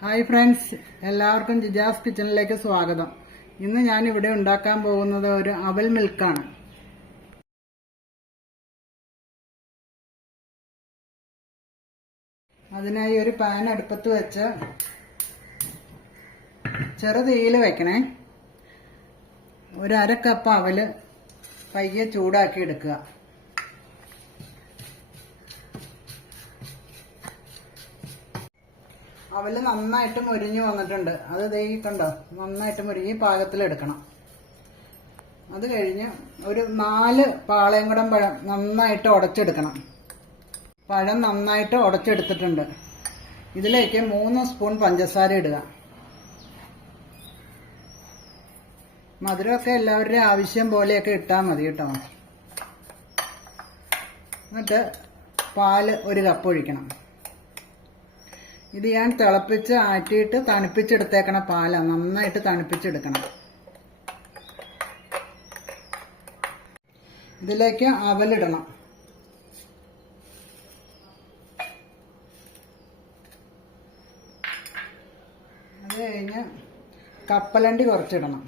Hi friends എല്ലാവർക്കും ജിജാസ് കിച്ചണിലേക്ക് സ്വാഗതം. ഇന്ന് ഞാൻ ഇവിടെ ഉണ്ടാക്കാൻ പോകുന്നത് ഒരു അവൽ മിൽക്കാണ്. അതിനായി ഒരു പാൻ അടുപ്പത്ത് വെച്ച് ചെറു തീയിൽ വെക്കണേ. ഒരു അര കപ്പ് അവൽ പയ്യെ ചൂടാക്കി എടുക്കുക. അവൽ നന്നായിട്ട് മുരിഞ്ഞു വന്നിട്ടുണ്ട്. അത് ദേ ഈ കണ്ടോ? നന്നായിട്ട് മുരിഞ്ഞ് പാകത്തിലെടുക്കണം അത് കഴിഞ്ഞ് ഒരു നാല് പാളയം കുടം പഴം നന്നായിട്ട് ഉടച്ചെടുക്കണം. പഴം നന്നായിട്ട് ഉടച്ചെടുത്തിട്ടുണ്ട്. ഇതിലേക്ക് മൂന്ന് സ്പൂൺ പഞ്ചസാര ഇടുക. മധുരമൊക്കെ എല്ലാവരുടെയും ആവശ്യം പോലെയൊക്കെ ഇട്ടാൽ മതി കേട്ടോ. എന്നിട്ട് പാൽ ഒരു കപ്പ് ഒഴിക്കണം. ഇത് ഞാൻ തിളപ്പിച്ച് ആറ്റിയിട്ട് തണുപ്പിച്ചെടുത്തേക്കണ പാല. നന്നായിട്ട് തണുപ്പിച്ചെടുക്കണം. ഇതിലേക്ക് അവലിടണം. അത് കഴിഞ്ഞ് കപ്പലണ്ടി കുറച്ചിടണം.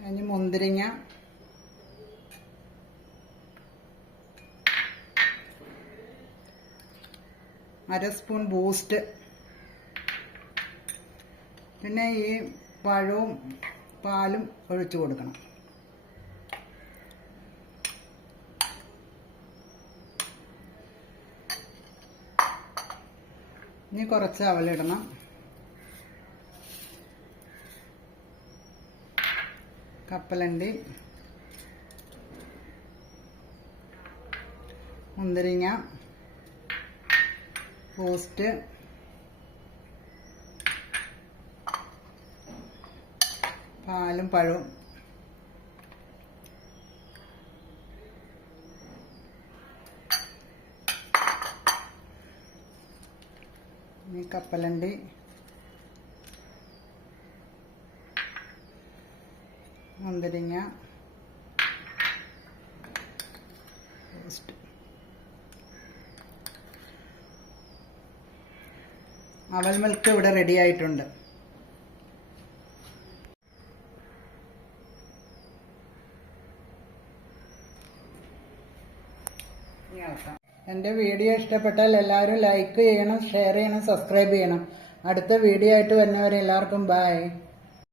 കഴിഞ്ഞ് മുന്തിരിങ്ങ അര സ്പൂൺ ബൂസ്റ്റ്. പിന്നെ ഈ പഴവും പാലും ഒഴിച്ചു കൊടുക്കണം. ഇനി കുറച്ച് അവലിടണം കപ്പലണ്ടി. മുന്തിരിങ്ങ. പോസ്റ്റ്. പാലും പഴവും. ഈ കപ്പലണ്ടി. മുന്തിരിങ്ങ. പോസ്റ്റ് അവൽ മിൽക്ക് ഇവിടെ റെഡി ആയിട്ടുണ്ട്. എന്റെ വീഡിയോ ഇഷ്ടപ്പെട്ടാൽ എല്ലാവരും ലൈക്ക് ചെയ്യണം ഷെയർ ചെയ്യണം സബ്സ്ക്രൈബ് ചെയ്യണം. അടുത്ത വീഡിയോ ആയിട്ട് വരുന്നവരെ എല്ലാവർക്കും ബൈ